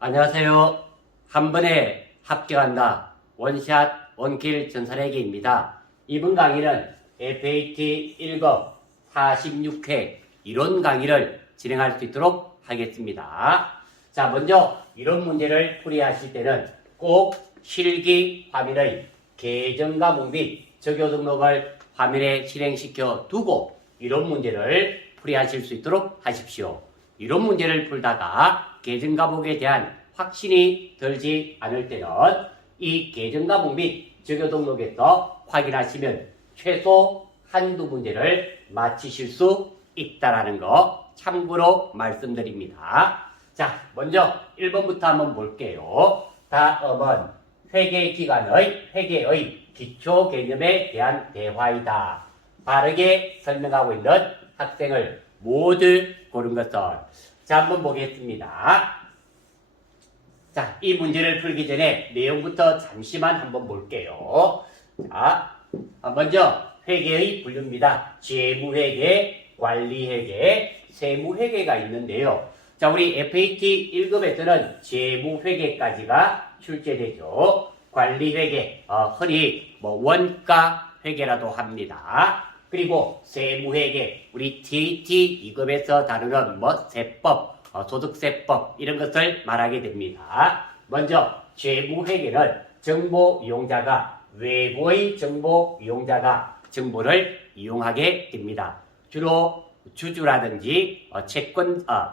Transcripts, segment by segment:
안녕하세요. 한 번에 합격한다. 원샷 원킬 전설에게입니다. 이번 강의는 FAT 1급 46회 이론 강의를 진행할 수 있도록 하겠습니다. 자, 먼저 이론 문제를 풀이하실 때는 꼭 실기 화면의 계정 과목 및 적요 등록을 화면에 실행시켜 두고 이론 문제를 풀이하실 수 있도록 하십시오. 이론 문제를 풀다가 계정 과목에 대한 확신이 들지 않을 때는 이 계정 과목 및 적요 등록에서 확인하시면 최소 한두 문제를 맞히실 수 있다라는 거 참고로 말씀드립니다. 자, 먼저 1번부터 한번 볼게요. 다음은 회계의 기초 개념에 대한 대화이다. 바르게 설명하고 있는 학생을 모두 고른 것을 자, 한번 보겠습니다. 자, 이 문제를 풀기 전에 내용부터 잠시만 한번 볼게요. 자, 먼저 회계의 분류입니다. 재무회계, 관리회계, 세무회계가 있는데요. 자, 우리 FAT 1급에서는 재무회계까지가 출제되죠. 관리회계, 흔히 원가 회계라도 합니다. 그리고 세무회계, 우리 TAT 2급에서 다루는 세법, 소득세법 이런 것을 말하게 됩니다. 먼저 재무회계는 정보 이용자가 외부의 정보 이용자가 정보를 이용하게 됩니다. 주로 주주라든지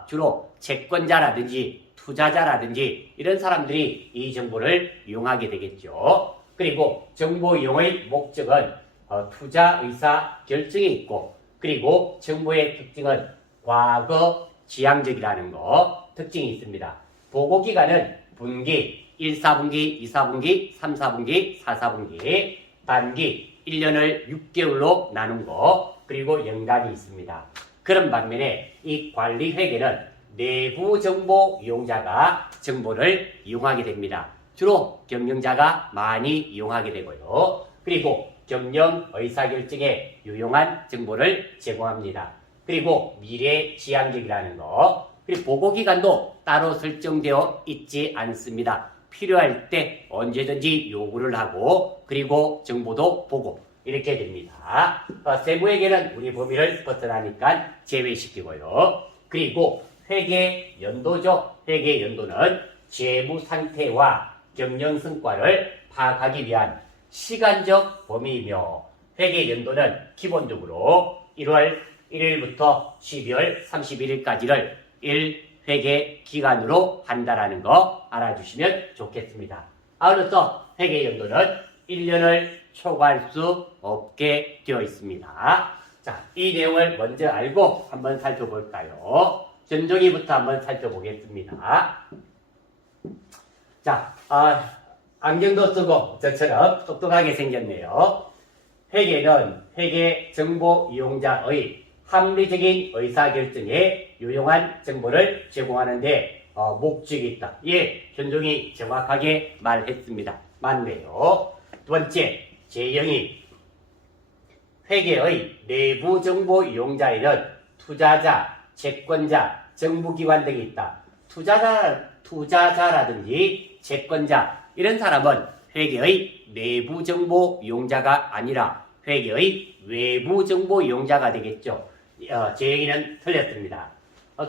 주로 채권자라든지 투자자라든지 이런 사람들이 이 정보를 이용하게 되겠죠. 그리고 정보 이용의 목적은 투자 의사 결정이 있고, 그리고 정보의 특징은 과거 지향적이라는 거 특징이 있습니다. 보고기간은 분기, 1, 4분기, 2, 4분기, 3, 4분기, 4, 4분기, 단기, 1년을 6개월로 나눈 거, 그리고 연간이 있습니다. 그런 반면에 이 관리회계는 내부 정보 이용자가 정보를 이용하게 됩니다. 주로 경영자가 많이 이용하게 되고요. 그리고 경영 의사결정에 유용한 정보를 제공합니다. 그리고 미래지향적이라는 거, 그리고 보고기간도 따로 설정되어 있지 않습니다. 필요할 때 언제든지 요구를 하고, 그리고 정보도 보고 이렇게 됩니다. 세무회계는 우리 범위를 벗어나니까 제외시키고요. 그리고 회계연도죠. 회계연도는 재무상태와 경영성과를 파악하기 위한 시간적 범위이며, 회계연도는 기본적으로 1월 1일부터 12월 31일까지를 1회계 기간으로 한다라는 거 알아주시면 좋겠습니다. 아울러서 회계연도는 1년을 초과할 수 없게 되어 있습니다. 자, 이 내용을 먼저 알고 한번 살펴볼까요? 전종이부터 한번 살펴보겠습니다. 자, 안경도 쓰고 저처럼 똑똑하게 생겼네요. 회계는 회계 정보 이용자의 합리적인 의사결정에 유용한 정보를 제공하는데 목적이 있다. 예, 현종이 정확하게 말했습니다. 맞네요. 두 번째, 재영이 회계의 내부 정보 이용자에는 투자자, 채권자, 정부기관 등이 있다. 투자자라든지 채권자 이런 사람은 회계의 내부 정보 이용자가 아니라 회계의 외부 정보 이용자가 되겠죠. 제 얘기는 틀렸습니다.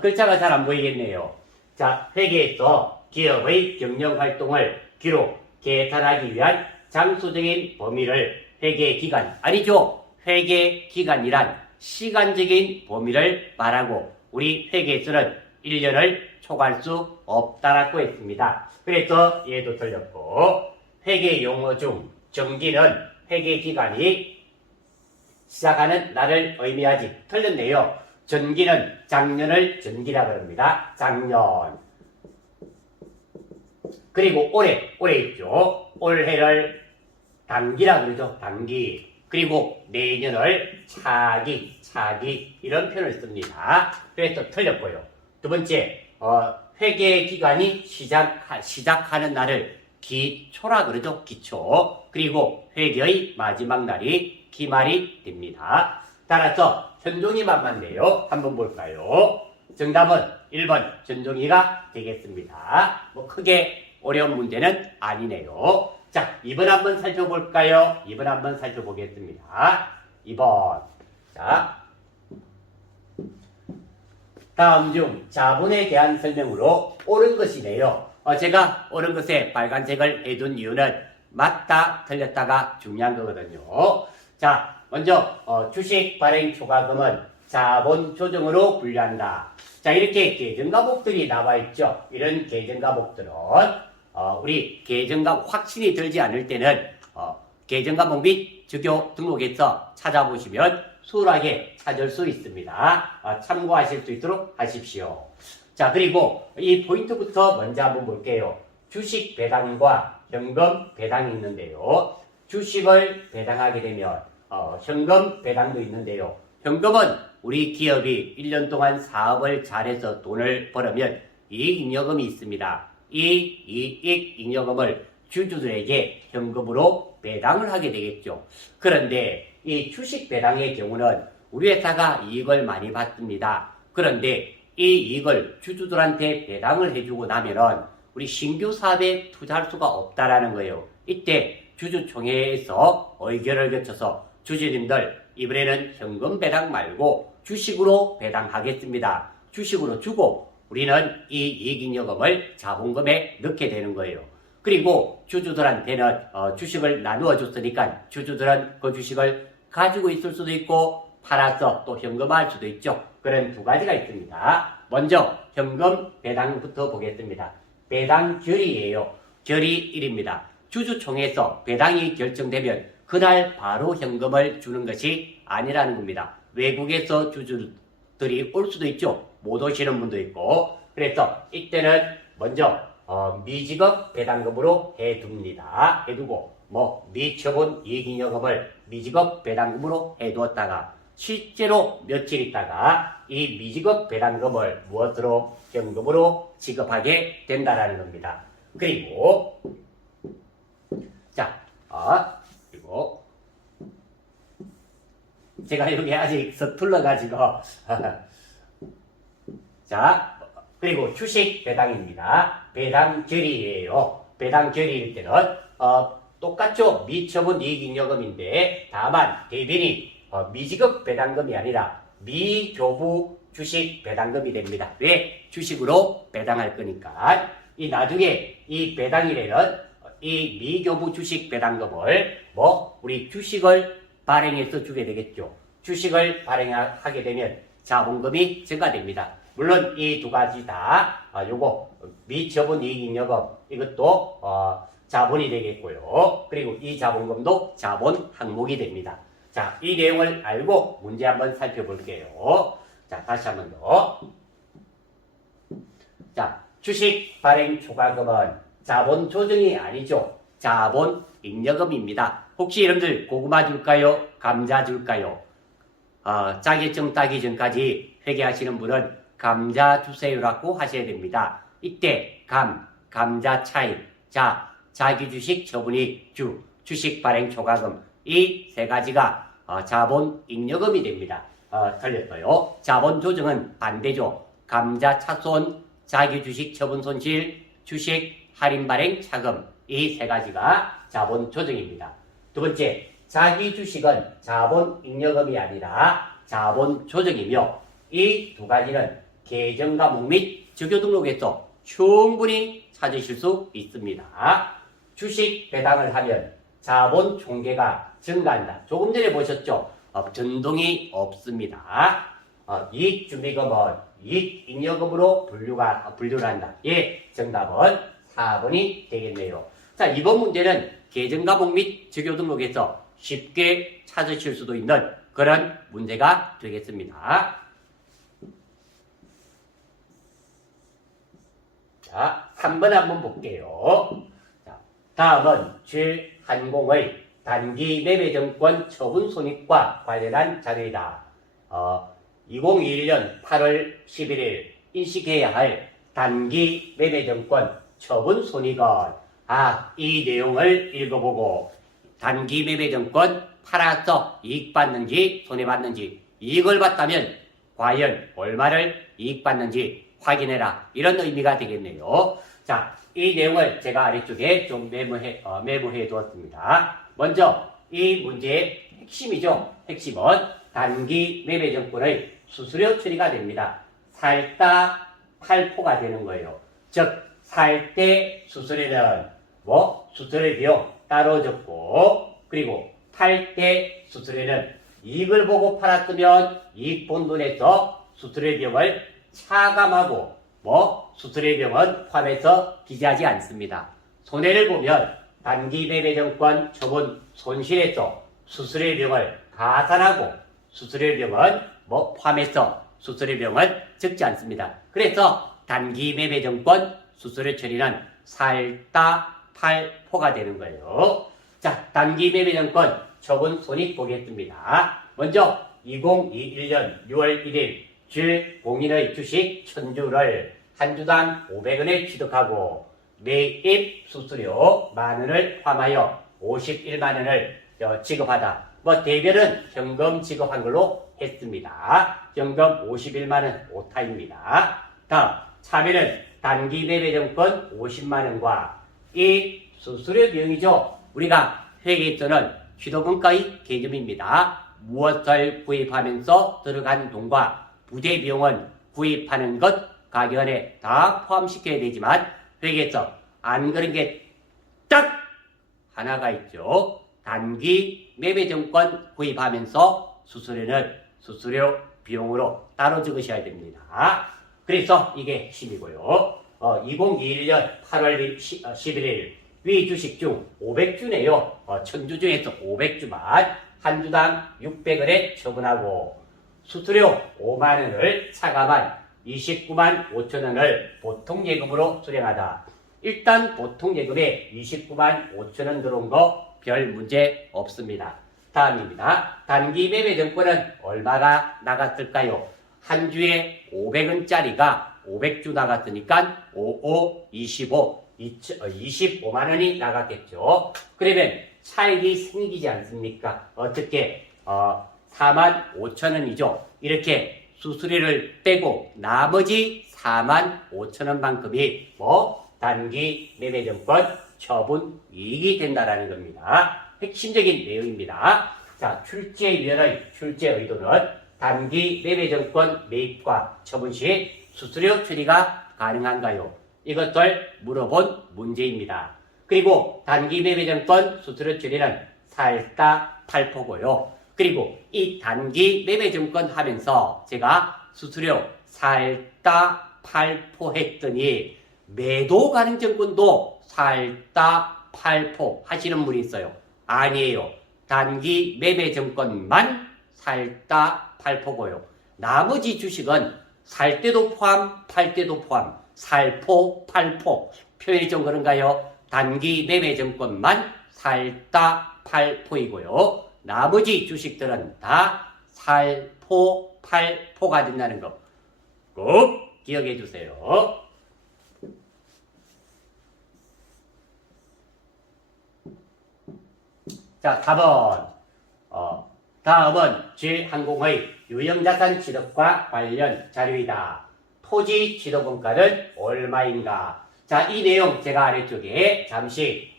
글자가 잘 안 보이겠네요. 자, 회계에서 기업의 경영활동을 기록, 계산하기 위한 장소적인 범위를 회계기간, 아니죠. 회계기간이란 시간적인 범위를 말하고, 우리 회계에서는 1년을 초과할 수 없다라고 했습니다. 그래서 얘도 틀렸고, 회계 용어 중 정기는 회계기간이 시작하는 날을 의미하지. 틀렸네요. 전기는 작년을 전기라 그럽니다. 작년. 그리고 올해 있죠. 올해를 단기라 그러죠. 단기. 그리고 내년을 차기 이런 표현을 씁니다. 그래서 틀렸고요. 두 번째, 회계기간이 시작하는 날을 기초라 그러죠. 기초. 그리고 회계의 마지막 날이 기말이 됩니다. 따라서 현종이만 맞네요. 한번 볼까요? 정답은 1번 전종이가 되겠습니다. 뭐 크게 어려운 문제는 아니네요. 자, 2번 한번 살펴볼까요? 2번 한번 살펴보겠습니다. 2번. 자, 다음 중 자본에 대한 설명으로 옳은 것이네요. 제가 옳은 것에 빨간색을 해둔 이유는 맞다, 틀렸다가 중요한 거거든요. 자, 먼저 주식 발행 초과금은 자본 조정으로 분류한다. 자, 이렇게 계정과목들이 나와 있죠. 이런 계정과목들은 우리 계정과 확신이 들지 않을 때는 계정과목 및 주교 등록에서 찾아보시면 수월하게 찾을 수 있습니다. 참고하실 수 있도록 하십시오. 자, 그리고 이 포인트부터 먼저 한번 볼게요. 주식 배당과 현금 배당이 있는데요. 주식을 배당하게 되면 현금 배당도 있는데요. 현금은 우리 기업이 1년 동안 사업을 잘해서 돈을 벌으면 이익잉여금이 있습니다. 이 이익잉여금을 주주들에게 현금으로 배당을 하게 되겠죠. 그런데 이 주식 배당의 경우는 우리 회사가 이익을 많이 받습니다. 그런데 이 이익을 주주들한테 배당을 해주고 나면은 우리 신규 사업에 투자할 수가 없다라는 거예요. 이때 주주총회에서 의결을 거쳐서 주주님들 이번에는 현금 배당 말고 주식으로 배당하겠습니다. 주식으로 주고 우리는 이 이익잉여금을 자본금에 넣게 되는 거예요. 그리고 주주들한테는 주식을 나누어 줬으니까 주주들은 그 주식을 가지고 있을 수도 있고 팔아서 또 현금화할 수도 있죠. 그런 두 가지가 있습니다. 먼저 현금 배당부터 보겠습니다. 배당 결의예요. 결의 1입니다. 주주총회에서 배당이 결정되면 그날 바로 현금을 주는 것이 아니라는 겁니다. 외국에서 주주들이 올 수도 있죠. 못 오시는 분도 있고. 그래서 이때는 먼저 미지급 배당금으로 해두고 미처분 이익잉여금을 미지급 배당금으로 해두었다가 실제로 며칠 있다가 이 미지급 배당금을 무엇으로 현금으로 지급하게 된다라는 겁니다. 그리고 그리고 제가 여기 아직 서툴러가지고 자, 그리고 주식 배당입니다. 배당 결의예요. 배당 결의일 때는 똑같죠. 미처분 이익잉여금인데 다만 대변이 미지급 배당금이 아니라 미교부 주식 배당금이 됩니다. 왜? 주식으로 배당할 거니까. 이 나중에 이 배당일에는 이 미교부 주식 배당금을 우리 주식을 발행해서 주게 되겠죠. 주식을 발행하게 되면 자본금이 증가됩니다. 물론 이 두 가지 다 요거 미처분 이익잉여금 이것도 자본이 되겠고요. 그리고 이 자본금도 자본 항목이 됩니다. 자, 이 내용을 알고 문제 한번 살펴볼게요. 자, 다시 한번 더. 자, 주식 발행 초과금은 자본 조정이 아니죠. 자본 잉여금입니다. 혹시 여러분들 고구마 줄까요? 감자 줄까요? 자격증 따기 전까지 회계하시는 분은 감자 주세요라고 하셔야 됩니다. 이때 감자 차이, 자기주식 처분이 주식 발행 초과금 이 세 가지가 자본 잉여금이 됩니다. 틀렸어요. 자본 조정은 반대죠. 감자 차손, 자기주식 처분 손실, 주식 할인 발행 차금 이 세 가지가 자본 조정입니다. 두 번째, 자기주식은 자본 잉여금이 아니라 자본 조정이며 이 두 가지는 계정과목 및 주교 등록에서 충분히 찾으실 수 있습니다. 주식 배당을 하면 자본 총계가 증가한다. 조금 전에 보셨죠? 변동이 없습니다. 이익준비금은 이익잉여금으로 분류를 한다. 예, 정답은 4번이 되겠네요. 자, 이번 문제는 계정과목 및 주교 등록에서 쉽게 찾으실 수도 있는 그런 문제가 되겠습니다. 자, 3번 한번 볼게요. 자, 다음은 제1공의 단기 매매증권 처분 손익과 관련한 자료이다. 2021년 8월 11일 인식해야 할 단기 매매증권 처분 손익은 이 내용을 읽어보고 단기 매매증권 팔아서 이익 받는지 손해받는지 이익을 받다면 과연 얼마를 이익 받는지 확인해라. 이런 의미가 되겠네요. 자, 이 내용을 제가 아래쪽에 좀 메모해 두었습니다. 먼저 이 문제의 핵심이죠. 핵심은 단기 매매정권의 수수료 처리가 됩니다. 살다 팔포가 되는 거예요. 즉, 살 때 수수료는 수수료 비용 따로 적고, 그리고 팔 때 수수료는 이익을 보고 팔았으면 이익 본돈에서 수수료 비용을 차감하고 수수료 비용은 포함해서 기재하지 않습니다. 손해를 보면 단기 매매정권 처분 손실에서 수수료 비용을 가산하고 수수료 비용은 포함해서 수수료 비용을 적지 않습니다. 그래서 단기 매매정권 수수료 처리는 살다 팔포가 되는 거예요. 자, 단기 매매정권 처분 손익 보겠습니다. 먼저 2021년 6월 1일 주공인의 주식 1000주를 한 주당 500원에 취득하고 매입 수수료 만원을 포함하여 51만원을 지급하다. 대별은 현금 지급한 걸로 했습니다. 현금 51만원 오타입니다. 다음, 차별은 단기 매매정권 50만원과 이 수수료 비용이죠. 우리가 회계에서는 취득원가의 개념입니다. 무엇을 구입하면서 들어간 돈과 부대 비용은 구입하는 것 가격에 다 포함시켜야 되지만 회계에서 안 그런 게 딱 하나가 있죠. 단기 매매정권 구입하면서 수수료는 수수료 비용으로 따로 적으셔야 됩니다. 그래서 이게 핵심이고요. 2021년 8월 11일 위 주식 중 500주네요. 1000주 중에서 500주만 한 주당 600원에 처분하고 수수료 5만원을 차감한 29만 5천원을 보통예금으로 수령하다. 일단 보통예금에 29만 5천원 들어온 거 별 문제 없습니다. 다음입니다. 단기 매매정권은 얼마가 나갔을까요? 한 주에 500원짜리가 500주 나갔으니까 55, 25, 25만원이 나갔겠죠. 그러면 차익이 생기지 않습니까? 어떻게? 4만 5천원이죠. 이렇게 수수료를 떼고 나머지 4만 5천원만큼이 단기 매매정권 처분 이익이 된다라는 겁니다. 핵심적인 내용입니다. 자, 출제위원의 출제 의도는 단기 매매정권 매입과 처분 시 수수료 처리가 가능한가요? 이것을 물어본 문제입니다. 그리고 단기 매매정권 수수료 처리는 살다 팔포고요. 그리고 이 단기 매매정권 하면서 제가 수수료 살다 팔포 했더니 매도 가능정권도 살다 팔포 하시는 분이 있어요. 아니에요. 단기 매매정권만 살다 팔포고요. 나머지 주식은 살 때도 포함, 팔 때도 포함, 살포, 팔포. 표현이 좀 그런가요? 단기 매매정권만 살다 팔포이고요. 나머지 주식들은 다 살포, 팔포가 된다는 거 꼭 기억해 주세요. 자, 4번. 다음은 G항공의 유형자산 취득과 관련 자료이다. 토지 취득원가는 얼마인가? 자, 이 내용 제가 아래쪽에 잠시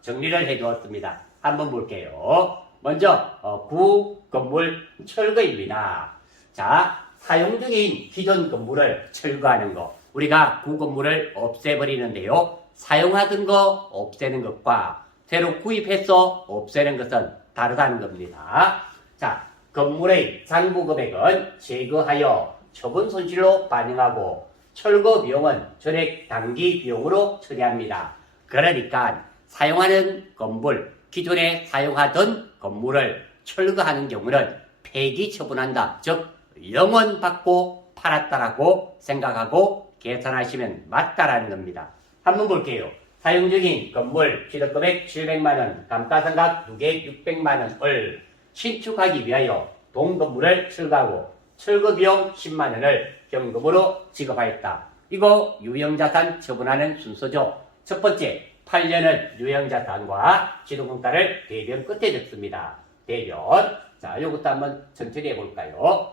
정리를 해두었습니다. 한번 볼게요. 먼저 구 건물 철거입니다. 자, 사용 중인 기존 건물을 철거하는 거. 우리가 구 건물을 없애버리는데요. 사용하던 거 없애는 것과 새로 구입해서 없애는 것은 다르다는 겁니다. 자, 건물의 잔고 금액은 제거하여 처분 손실로 반영하고 철거 비용은 전액 단기 비용으로 처리합니다. 그러니까 사용하는 건물, 기존에 사용하던 건물을 철거하는 경우는 폐기 처분한다. 즉 영원 받고 팔았다라고 생각하고 계산하시면 맞다라는 겁니다. 한번 볼게요. 사용 중인 건물 취득금액 700만원, 감가상각 누계 600만원을 신축하기 위하여 동건물을 철거하고 철거비용 10만원을 현금으로 지급하였다. 이거 유형자산 처분하는 순서죠. 첫 번째, 8년은 유형자산과 취득원가를 대변 끝에 적습니다. 대변. 자, 요것도 한번 천천히 해볼까요?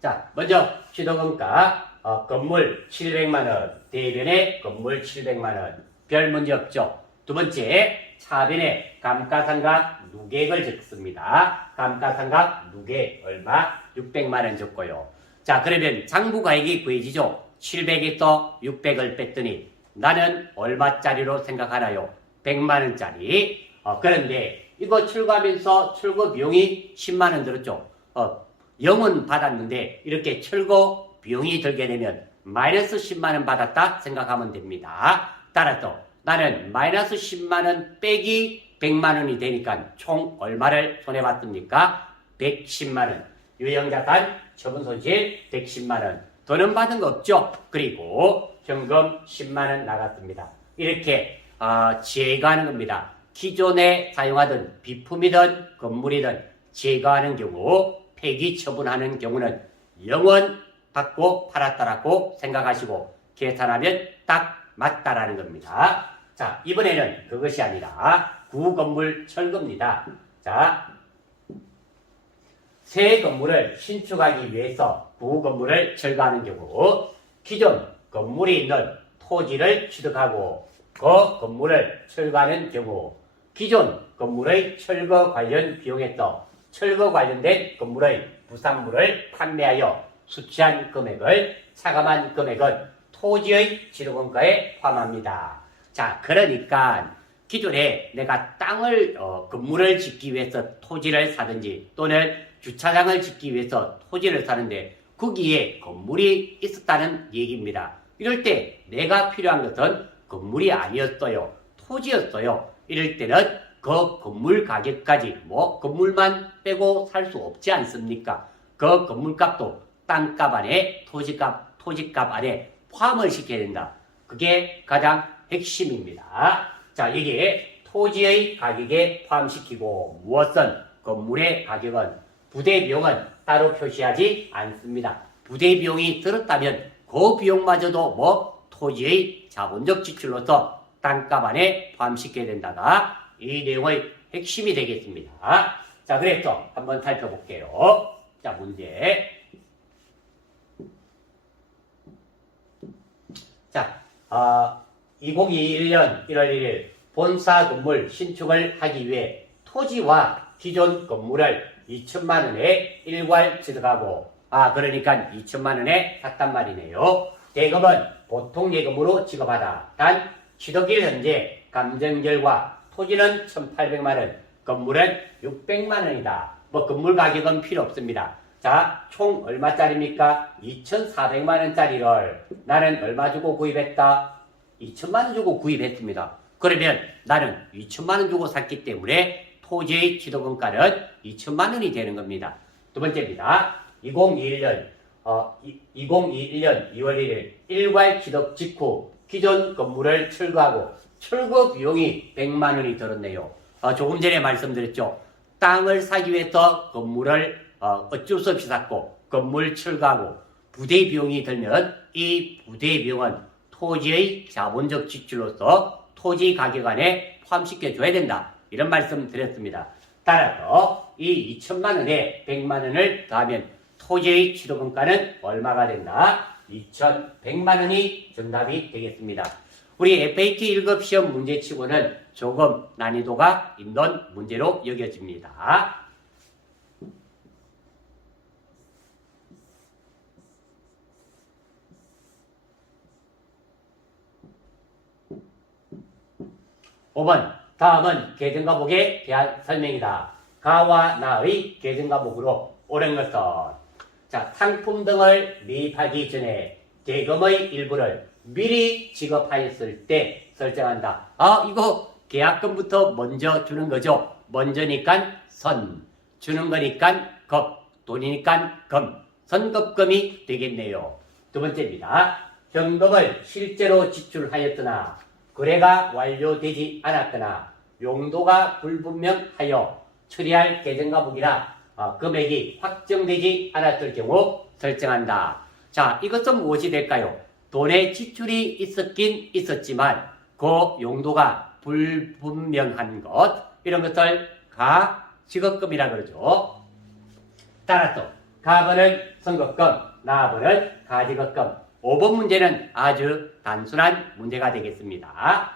자, 먼저 취득원가 건물 700만원, 대변에 건물 700만원, 별 문제 없죠. 두 번째, 차변에 감가상각 누계액을 적습니다. 감가상각 누계 얼마? 600만원 적고요. 자, 그러면 장부가액이 구해지죠. 700에서 600을 뺐더니 나는 얼마짜리로 생각하나요? 100만원짜리. 그런데 이거 출고하면서 출고 비용이 10만원 들었죠. 0은 받았는데 이렇게 출고 비용이 들게 되면 마이너스 10만원 받았다 생각하면 됩니다. 따라서 나는 마이너스 10만원 빼기 100만원이 되니까 총 얼마를 손해봤습니까? 110만원. 유형자산, 처분손실 110만원. 돈은 받은 거 없죠? 그리고 현금 10만원 나갔습니다. 이렇게 제거하는 겁니다. 기존에 사용하던 비품이든 건물이든 제거하는 경우 폐기 처분하는 경우는 0원 받고 팔았다라고 생각하시고 계산하면 딱 맞다라는 겁니다. 자, 이번에는 그것이 아니라 구건물 철거입니다. 자, 새 건물을 신축하기 위해서 구건물을 철거하는 경우 기존 건물이 있는 토지를 취득하고 그 건물을 철거하는 경우 기존 건물의 철거 관련 비용에서 철거 관련된 건물의 부산물을 판매하여 수취한 금액을 차감한 금액은 토지의 취득원가에 포함합니다. 자, 그러니까 기존에 내가 땅을 건물을 짓기 위해서 토지를 사든지 또는 주차장을 짓기 위해서 토지를 사는데 거기에 건물이 있었다는 얘기입니다. 이럴 때 내가 필요한 것은 건물이 아니었어요. 토지였어요. 이럴 때는 그 건물 가격까지 건물만 빼고 살 수 없지 않습니까? 그 건물값도 땅값 안에 토지값 안에 포함을 시켜야 된다. 그게 가장 핵심입니다. 자, 여기에 토지의 가격에 포함시키고 무엇은 건물의 가격은 부대 비용은 따로 표시하지 않습니다. 부대 비용이 들었다면 그 비용마저도 토지의 자본적 지출로서 땅값 안에 포함시켜야 된다가 이 내용의 핵심이 되겠습니다. 자, 그래서 한번 살펴볼게요. 자, 문제. 자, 2021년 1월 1일 본사 건물 신축을 하기 위해 토지와 기존 건물을 2천만 원에 일괄 취득하고 그러니까 2천만 원에 샀단 말이네요. 대금은 보통 예금으로 지급하다. 단 취득일 현재 감정결과 토지는 1,800만 원, 건물은 600만 원이다. 건물 가격은 필요 없습니다. 자, 총 얼마짜리입니까? 2,400만 원짜리를 나는 얼마 주고 구입했다? 2천만 원 주고 구입했습니다. 그러면 나는 2천만 원 주고 샀기 때문에 토지의 취득원가는 2천만 원이 되는 겁니다. 두 번째입니다. 2021년 2월 1일 일괄 취득 직후 기존 건물을 철거하고 철거 비용이 100만 원이 들었네요. 조금 전에 말씀드렸죠. 땅을 사기 위해서 건물을 어쩔 수 없이 샀고 건물 철거하고 부대 비용이 들면 이 부대 비용은 토지의 자본적 지출로서 토지 가격 안에 포함시켜줘야 된다. 이런 말씀 드렸습니다. 따라서 이 2천만 원에 100만 원을 더하면 토지의 취득원가는 얼마가 된다? 2,100만 원이 정답이 되겠습니다. 우리 FAT 1급 시험 문제치고는 조금 난이도가 있는 문제로 여겨집니다. (5번) 다음은 계정과목에 대한 설명이다. 가와 나의 계정과목으로 옳은 것은 자, 상품 등을 매입하기 전에 대금의 일부를 미리 지급하였을 때 설정한다. 이거 계약금부터 먼저 주는 거죠. 먼저니까 선, 주는 거니까 급, 돈이니까 금, 선급금이 되겠네요. 두 번째입니다. 현금을 실제로 지출하였으나 거래가 완료되지 않았거나 용도가 불분명하여 처리할 계정과목이라 금액이 확정되지 않았을 경우 설정한다. 자, 이것은 무엇이 될까요? 돈의 지출이 있었긴 있었지만 그 용도가 불분명한 것, 이런 것을 가지급금이라 그러죠. 따라서 가번은 선거금, 나번은 가지거금. 5번 문제는 아주 단순한 문제가 되겠습니다.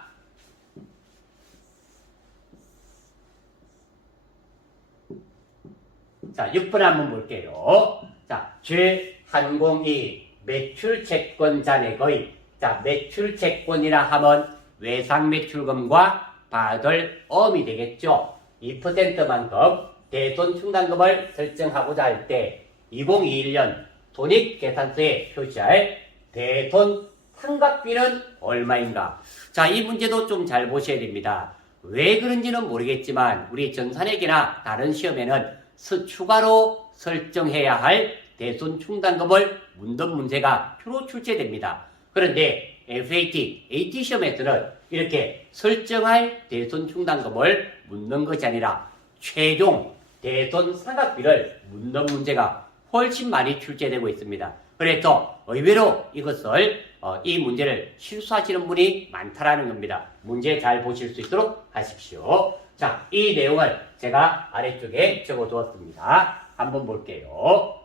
자, 6번 한번 볼게요. 자, 제102 매출채권 잔액의, 자, 매출채권이라 하면 외상매출금과 받을 어음이 되겠죠. 2%만큼 대손충당금을 설정하고자 할 때 2021년 손익계산서에 표시할 대손상각비는 얼마인가? 자, 이 문제도 좀 잘 보셔야 됩니다. 왜 그런지는 모르겠지만 우리 전산액이나 다른 시험에는 추가로 설정해야 할 대손충당금을 묻는 문제가 표로 출제됩니다. 그런데 FAT, AT 시험에서는 이렇게 설정할 대손충당금을 묻는 것이 아니라 최종 대손상각비를 묻는 문제가 훨씬 많이 출제되고 있습니다. 그래서 의외로 이것을 이 문제를 실수하시는 분이 많다라는 겁니다. 문제 잘 보실 수 있도록 하십시오. 자, 이 내용을 제가 아래쪽에 적어두었습니다. 한번 볼게요.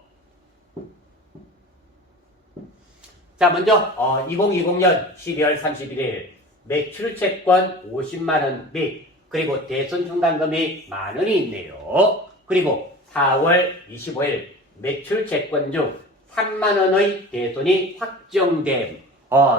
자, 먼저 2020년 12월 31일 매출채권 50만원 및 그리고 대손충당금이 만원이 있네요. 그리고 4월 25일 매출채권 중 3만원의 대손이 확정됨.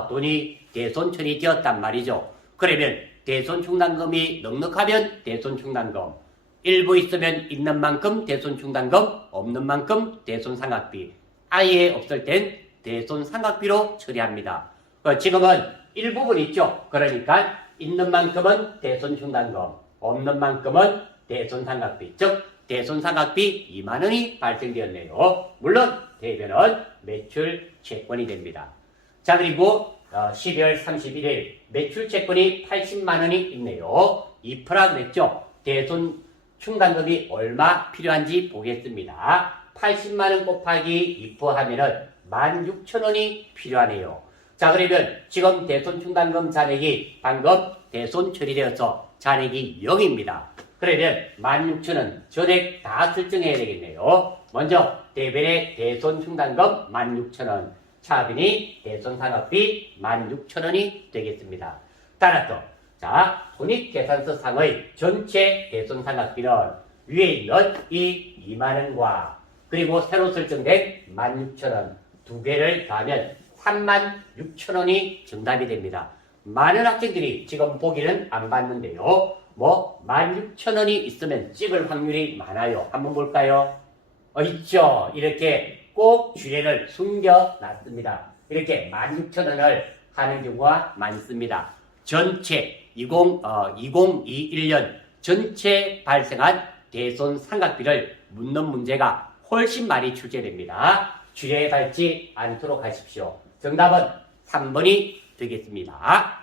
돈이 대손처리 되었단 말이죠. 그러면 대손충당금이 넉넉하면 대손충당금, 일부 있으면 있는 만큼 대손충당금, 없는 만큼 대손상각비, 아예 없을 땐 대손상각비로 처리합니다. 지금은 일부분 있죠. 그러니까 있는 만큼은 대손충당금, 없는 만큼은 대손상각비, 즉 대손상각비 2만원이 발생되었네요. 물론 대변은 매출채권이 됩니다. 자, 그리고 12월 31일 매출채권이 80만원이 있네요. 2%라 그랬죠. 대손충당금이 얼마 필요한지 보겠습니다. 80만원 곱하기 2% 하면은 16,000원이 필요하네요. 자, 그러면 지금 대손충당금 잔액이 방금 대손 처리되어서 잔액이 0입니다. 그러면 16,000원 전액 다 설정해야 되겠네요. 먼저 대변의 대손충당금 16,000원, 차빈이 대손상각비 16,000원이 되겠습니다. 따라서 자, 손익계산서상의 전체 대손상각비는 위에 있는 이 2만원과 그리고 새로 설정된 16,000원 두 개를 더하면 36,000원이 정답이 됩니다. 많은 학생들이 지금 보기는 안 봤는데요. 16,000원이 있으면 찍을 확률이 많아요. 한번 볼까요? 있죠. 이렇게 꼭 주례를 숨겨놨습니다. 이렇게 16,000원을 하는 경우가 많습니다. 전체 2021년 전체 발생한 대손상각비를 묻는 문제가 훨씬 많이 출제됩니다. 주례에 밟지 않도록 하십시오. 정답은 3번이 되겠습니다.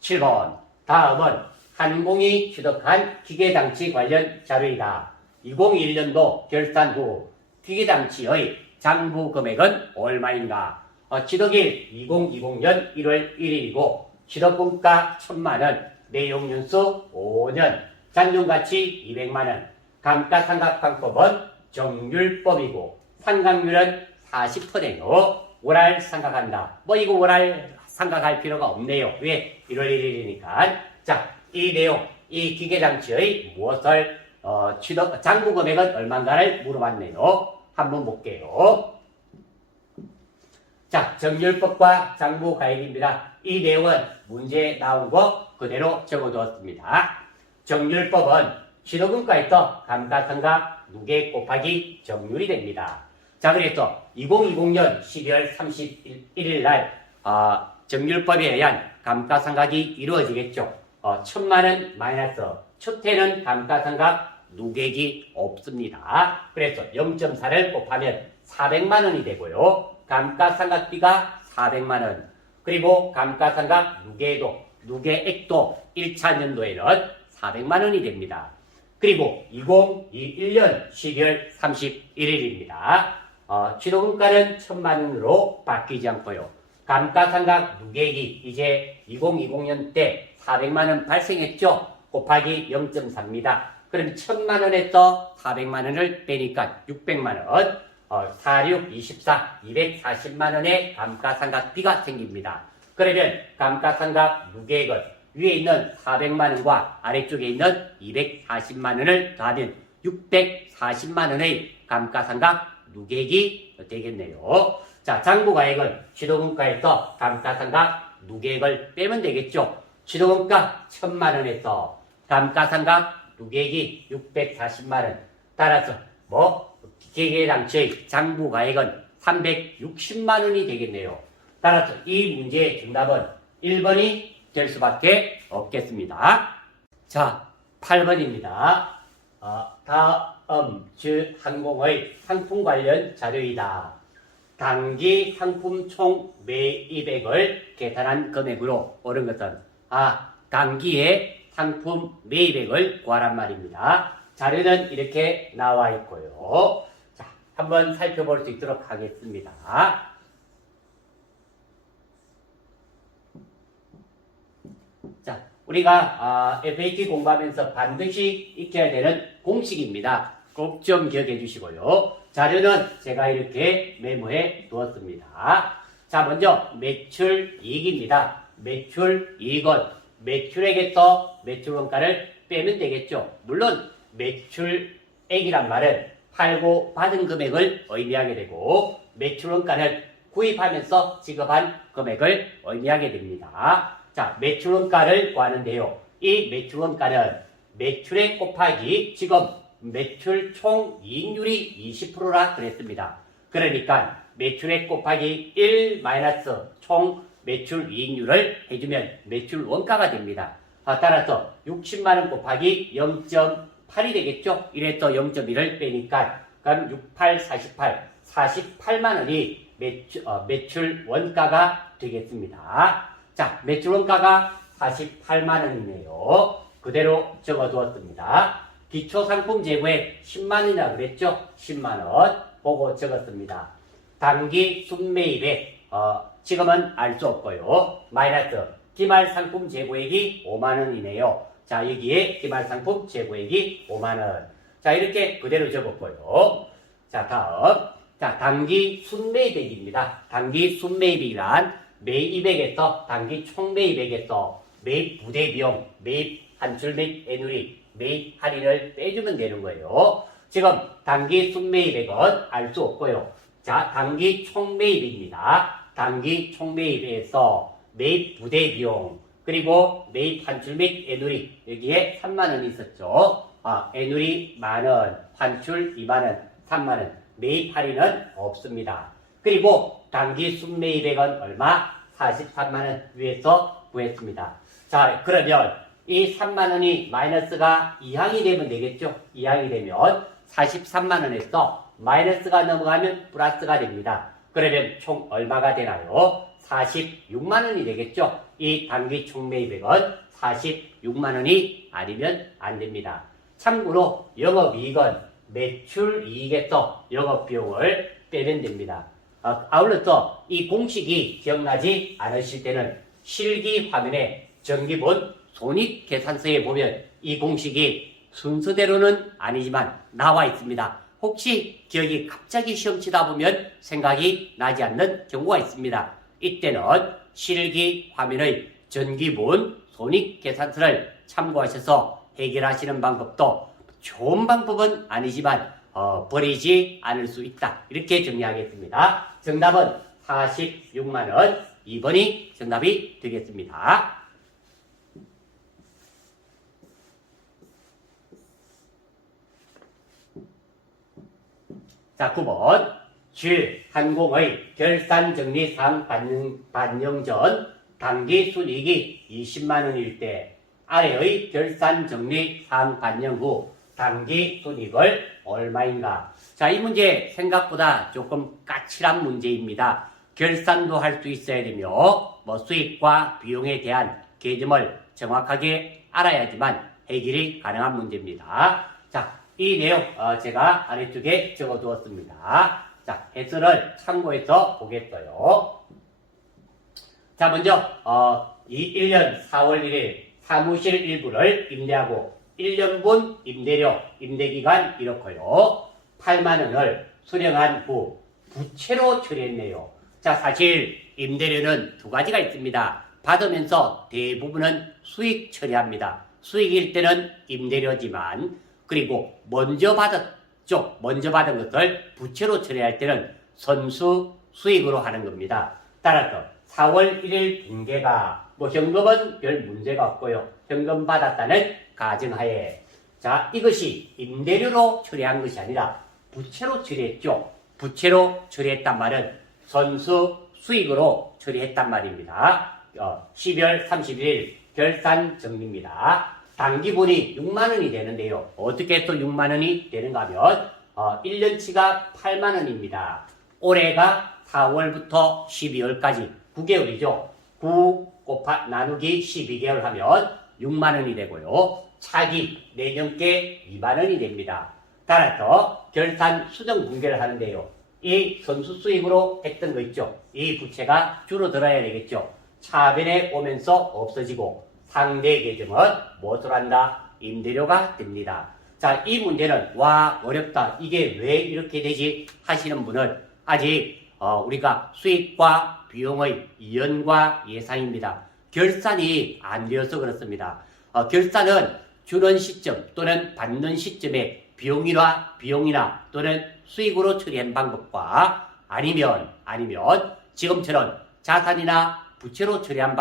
7번. 다음은 한공이 취득한 기계장치 관련 자료이다. 2021년도 결산 후 기계장치의 장부 금액은 얼마인가? 취득일 2020년 1월 1일이고 취득분가 1,000만원, 내용연수 5년, 잔존가치 200만원, 감가상각방법은 정률법이고 상각률은 40%네요. 월할 상각한다. 이거 월할 상각할 필요가 없네요. 왜? 1월 1일이니까. 자, 이 내용, 이 기계장치의 무엇을 장부 금액은 얼마인가를 물어봤네요. 한번 볼게요. 자, 정률법과 장부 가액입니다. 이 내용은 문제에 나온 거 그대로 적어두었습니다. 정률법은 취득금가에서 감가상각 누계 곱하기 정률이 됩니다. 자, 그래서 2020년 12월 31일 날 정률법에 의한 감가상각이 이루어지겠죠. 1,000만원 마이너스 첫 해는 감가상각 누계액이 없습니다. 그래서 0.4를 곱하면 400만원이 되고요. 감가상각비가 400만원, 그리고 감가상각 누계액도 1차 년도에는 400만원이 됩니다. 그리고 2021년 12월 31일입니다. 취득금가는 1,000만원으로 바뀌지 않고요. 감가상각 누계액이 이제 2020년 때 400만 원 발생했죠. 곱하기 0.4입니다. 그럼 1000만 원에서 400만 원을 빼니까 600만 원, 4, 6, 24, 240만 원의 감가상각비가 생깁니다. 그러면 감가상각 누계액은 위에 있는 400만 원과 아래쪽에 있는 240만 원을 더하면 640만 원의 감가상각 누계액이 되겠네요. 자, 장부가액은 취득원가에서 감가상각 누계액을 빼면 되겠죠. 취득원가 1000만 원에서 감가상각 누계액이 640만 원. 따라서 기계당초의 장부가액은 360만 원이 되겠네요. 따라서 이 문제의 정답은 1번이 될 수밖에 없겠습니다. 자, 8번입니다. 다음 주 항공의 상품 관련 자료이다. 당기 상품 총 매입액을 계산한 금액으로 옳은 것은 당기의 상품 매입액을 구하란 말입니다. 자료는 이렇게 나와 있고요. 자, 한번 살펴볼 수 있도록 하겠습니다. 자, 우리가 FAT 공부하면서 반드시 익혀야 되는 공식입니다. 꼭 좀 기억해 주시고요. 자료는 제가 이렇게 메모해 두었습니다. 자, 먼저 매출이익입니다. 매출이익은 매출액에서 매출원가를 빼면 되겠죠. 물론 매출액이란 말은 팔고 받은 금액을 의미하게 되고 매출원가는 구입하면서 지급한 금액을 의미하게 됩니다. 자, 매출원가를 구하는데요. 이 매출원가는 매출액 곱하기 지금 매출 총 이익률이 20%라 그랬습니다. 그러니까 매출액 곱하기 1 마이너스 총 매출 이익률을 해주면 매출 원가가 됩니다. 따라서 60만 원 곱하기 0.8이 되겠죠? 이래서 0.1을 빼니까 그럼 68, 48, 48만 원이 매출 원가가 되겠습니다. 자, 매출 원가가 48만 원이네요. 그대로 적어두었습니다. 기초상품 재고액 10만 원이라고 그랬죠? 10만 원 보고 적었습니다. 단기 순매입액 지금은 알 수 없고요. 마이너스 기말상품 재고액이 5만 원이네요. 자, 여기에 기말상품 재고액이 5만 원. 자, 이렇게 그대로 적었고요. 자, 다음. 자, 단기 순매입액입니다. 단기 순매입이란 매입액에서 단기 총매입액에서 매입 부대비용, 매입 환출 및 애누리, 매입 할인을 빼주면 되는 거예요. 지금 단기 순매입액은 알 수 없고요. 자, 단기 총매입입니다. 단기 총매입에서 매입 부대비용, 그리고 매입 환출 및 애누리, 여기에 3만 원이 있었죠. 애누리 만원, 환출 2만 원, 3만 원, 매입 할인은 없습니다. 그리고 단기 순매입액은 얼마? 43만 원 위에서 구했습니다. 자, 그러면 이 3만 원이 마이너스가 2항이 되면 되겠죠? 2항이 되면 43만 원에서 마이너스가 넘어가면 플러스가 됩니다. 그러면 총 얼마가 되나요? 46만 원이 되겠죠? 이 단기 총매입액은 46만 원이 아니면 안 됩니다. 참고로 영업이익은 매출이익에서 영업비용을 빼면 됩니다. 아울러서 이 공식이 기억나지 않으실 때는 실기 화면에 정기본 손익계산서에 보면 이 공식이 순서대로는 아니지만 나와 있습니다. 혹시 기억이 갑자기 시험 치다 보면 생각이 나지 않는 경우가 있습니다. 이때는 실기 화면의 전기본 손익계산서를 참고하셔서 해결하시는 방법도 좋은 방법은 아니지만 버리지 않을 수 있다. 이렇게 정리하겠습니다. 정답은 46만원 2번이 정답이 되겠습니다. 자, 9번 주항공의 결산정리사항 반영 전 당기순이익이 20만원일 때 아래의 결산정리사항 반영 후 당기순이익을 얼마인가? 자, 이 문제 생각보다 조금 까칠한 문제입니다. 결산도 할 수 있어야 되며 수익과 비용에 대한 개념을 정확하게 알아야지만 해결이 가능한 문제입니다. 자, 이 내용 제가 아래쪽에 적어두었습니다. 자, 해설을 참고해서 보겠어요. 자, 먼저 1년 4월 1일 사무실 일부를 임대하고 1년분 임대료, 임대기간 이렇고요. 8만 원을 수령한 후 부채로 처리했네요. 자, 사실 임대료는 두 가지가 있습니다. 받으면서 대부분은 수익 처리합니다. 수익일 때는 임대료지만, 그리고 먼저 받은 것을 부채로 처리할 때는 선수 수익으로 하는 겁니다. 따라서 4월 1일 붕괴가 현금은 별 문제가 없고요. 현금 받았다는 가정하에, 자, 이것이 임대료로 처리한 것이 아니라 부채로 처리했죠. 부채로 처리했단 말은 선수 수익으로 처리했단 말입니다. 12월 31일 결산 정리입니다. 당기분이 6만 원이 되는데요. 어떻게 또 6만 원이 되는가 하면 1년치가 8만 원입니다. 올해가 4월부터 12월까지 9개월이죠. 9 나누기 12개월 하면 6만 원이 되고요. 차기 내년께 2만 원이 됩니다. 따라서 결산 수정 붕괴를 하는데요. 이 선수 수익으로 했던 거 있죠. 이 부채가 줄어들어야 되겠죠. 차변에 오면서 없어지고 상대 계정은 무엇을 한다? 임대료가 됩니다. 자, 이 문제는 와 어렵다. 이게 왜 이렇게 되지? 하시는 분은 아직 우리가 수익과 비용의 이연과 예상입니다. 결산이 안 되어서 그렇습니다. 결산은 주는 시점 또는 받는 시점에 비용이나 또는 수익으로 처리한 방법과 아니면 지금처럼 자산이나 부채로 처리한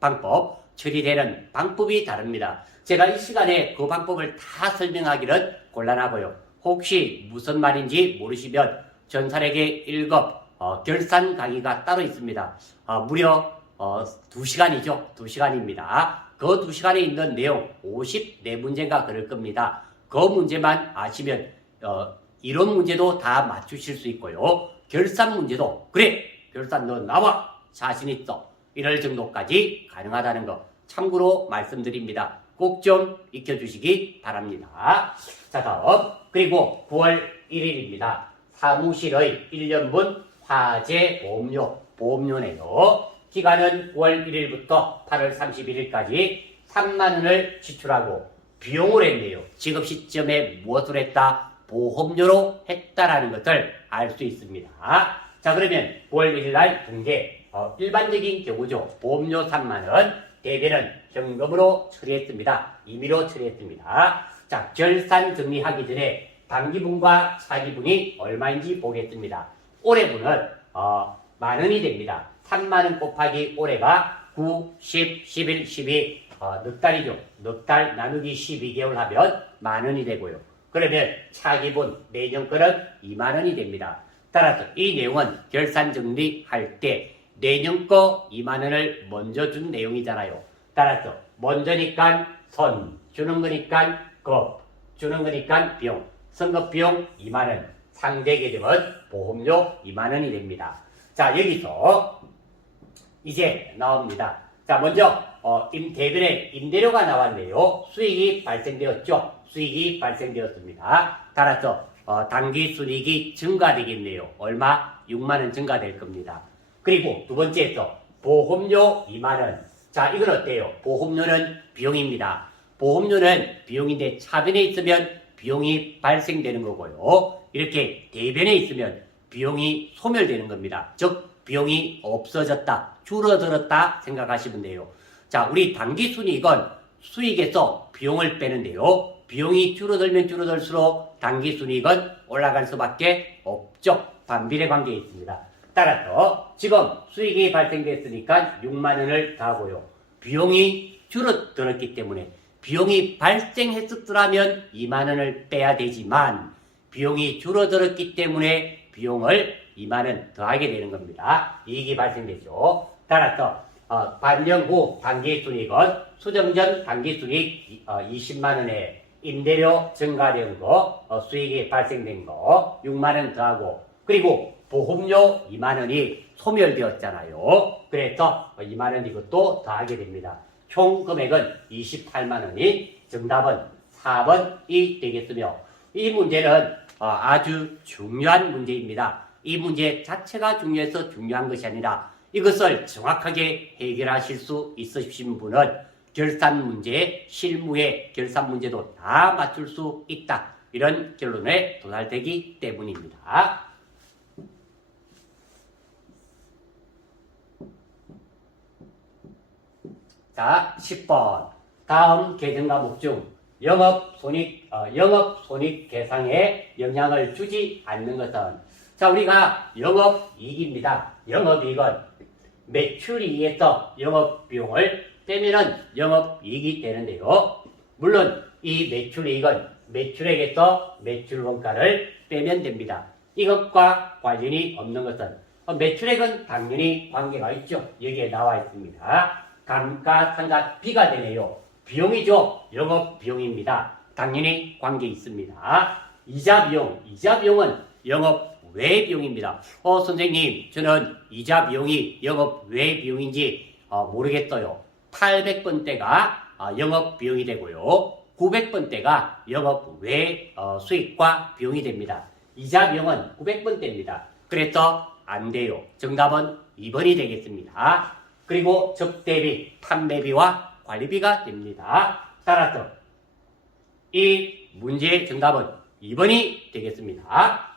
방법, 처리되는 방법이 다릅니다. 제가 이 시간에 그 방법을 다 설명하기는 곤란하고요. 혹시 무슨 말인지 모르시면 전산회계 1급 결산 강의가 따로 있습니다. 무려 2시간이죠. 2시간입니다. 그 2시간에 있는 내용 54문제인가 그럴 겁니다. 그 문제만 아시면 이론 문제도 다 맞추실 수 있고요. 결산 문제도 그래 결산 너 나와 자신 있어 이럴 정도까지 가능하다는 거 참고로 말씀드립니다. 꼭 좀 익혀주시기 바랍니다. 자, 다음 그리고 9월 1일입니다. 사무실의 1년분 화재 보험료네요. 기간은 9월 1일부터 8월 31일까지 3만 원을 지출하고 비용을 했네요. 지급 시점에 무엇을 했다? 보험료로 했다라는 것을 알 수 있습니다. 자, 그러면 9월 1일 날 붕괴. 일반적인 경우죠. 보험료 3만 원, 대개는 현금으로 처리했습니다. 임의로 처리했습니다. 자, 결산 정리하기 전에 당기분과 차기분이 얼마인지 보겠습니다. 올해분은 만 원이 됩니다. 3만 원 곱하기 올해가 9, 10, 11, 12 넉 달이죠. 넉 달 나누기 12개월 하면 만 원이 되고요. 그러면 차기분 내년 거는 2만 원이 됩니다. 따라서 이 내용은 결산 정리할 때 내년 거 2만 원을 먼저 준 내용이잖아요. 따라서 먼저니까 선, 주는 거니까 급, 주는 거니까 비용, 선급비용 2만 원, 상대 계정은 보험료 2만 원이 됩니다. 자, 여기서 이제 나옵니다. 자, 먼저 대변에 임대료가 나왔네요. 수익이 발생되었죠. 수익이 발생되었습니다. 따라서 당기순이익이 증가되겠네요. 얼마? 6만 원 증가될 겁니다. 그리고 두 번째에서 보험료 2만 원. 자, 이건 어때요? 보험료는 비용입니다. 보험료는 비용인데 차변에 있으면 비용이 발생되는 거고요. 이렇게 대변에 있으면 비용이 소멸되는 겁니다. 즉 비용이 없어졌다, 줄어들었다 생각하시면 돼요. 자, 우리 당기순이익은 수익에서 비용을 빼는데요. 비용이 줄어들면 줄어들수록 당기순이익은 올라갈 수밖에 없죠. 반비례 관계에 있습니다. 따라서 지금 수익이 발생됐으니까 6만 원을 더하고요. 비용이 줄어들었기 때문에 비용이 발생했었더라면 2만 원을 빼야 되지만 비용이 줄어들었기 때문에 비용을 2만 원 더하게 되는 겁니다. 이익이 발생되죠. 따라서 반년 후 당기순이익은 수정 전 당기순이익 20만 원에 임대료 증가된 거, 수익이 발생된 거 6만 원 더하고 그리고 보험료 2만 원이 소멸되었잖아요. 그래서 2만 원 이것도 더하게 됩니다. 총 금액은 28만 원이 정답은 4번이 되겠으며 이 문제는 아주 중요한 문제입니다. 이 문제 자체가 중요해서 중요한 것이 아니라 이것을 정확하게 해결하실 수 있으신 분은 결산 문제, 실무의 결산 문제도 다 맞출 수 있다. 이런 결론에 도달되기 때문입니다. 자, 10번. 다음 계정 과목 중 영업 손익 계상에 영향을 주지 않는 것은, 자, 우리가 영업이익입니다. 영업이익은 매출이익에서 영업비용을 빼면은 영업이익이 되는데요. 물론 이 매출이익은 매출액에서 매출원가를 빼면 됩니다. 이것과 관련이 없는 것은, 매출액은 당연히 관계가 있죠. 여기에 나와 있습니다. 감가상각비가 되네요. 비용이죠. 영업비용입니다. 당연히 관계 있습니다. 이자비용은 영업 외 비용입니다. 선생님, 저는 이자비용이 영업 외 비용인지 모르겠어요. 800번대가 영업비용이 되고요. 900번대가 영업 외 수익과 비용이 됩니다. 이자비용은 900번대입니다. 그래서 안 돼요. 정답은 2번이 되겠습니다. 그리고 적대비, 판매비와 관리비가 됩니다. 따라서 이 문제의 정답은 2번이 되겠습니다.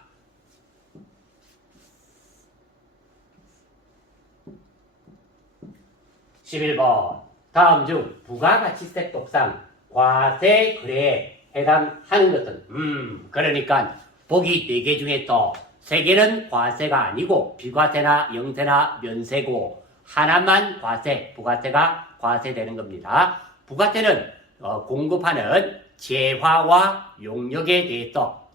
11번. 다음 중 부가가치세법상 과세 거래에 해당하는 것은, 그러니까 보기 4개 중에서 3개는 과세가 아니고 비과세나 영세나 면세고 하나만 과세, 부가세가 과세되는 겁니다. 부가세는 공급하는 재화와 용역에 대해서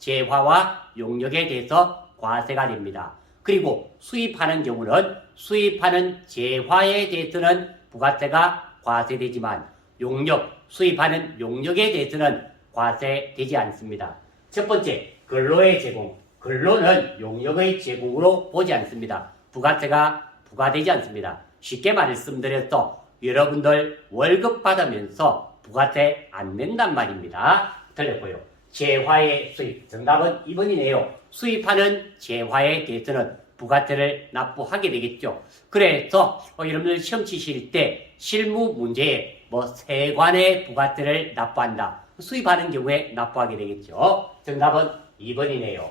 과세가 됩니다. 그리고 수입하는 경우는 수입하는 재화에 대해서는 부가세가 과세되지만 수입하는 용역에 대해서는 과세되지 않습니다. 첫 번째, 근로의 제공. 근로는 용역의 제공으로 보지 않습니다. 부가세가 부과되지 않습니다. 쉽게 말씀드려서 여러분들 월급 받으면서 부가세 안 낸단 말입니다. 틀렸고요. 재화의 수입. 정답은 2번이네요. 수입하는 재화에 대해서는 부가세를 납부하게 되겠죠. 그래서 여러분들 시험 치실 때 실무 문제에 세관의 부가세를 납부한다. 수입하는 경우에 납부하게 되겠죠. 정답은 2번이네요.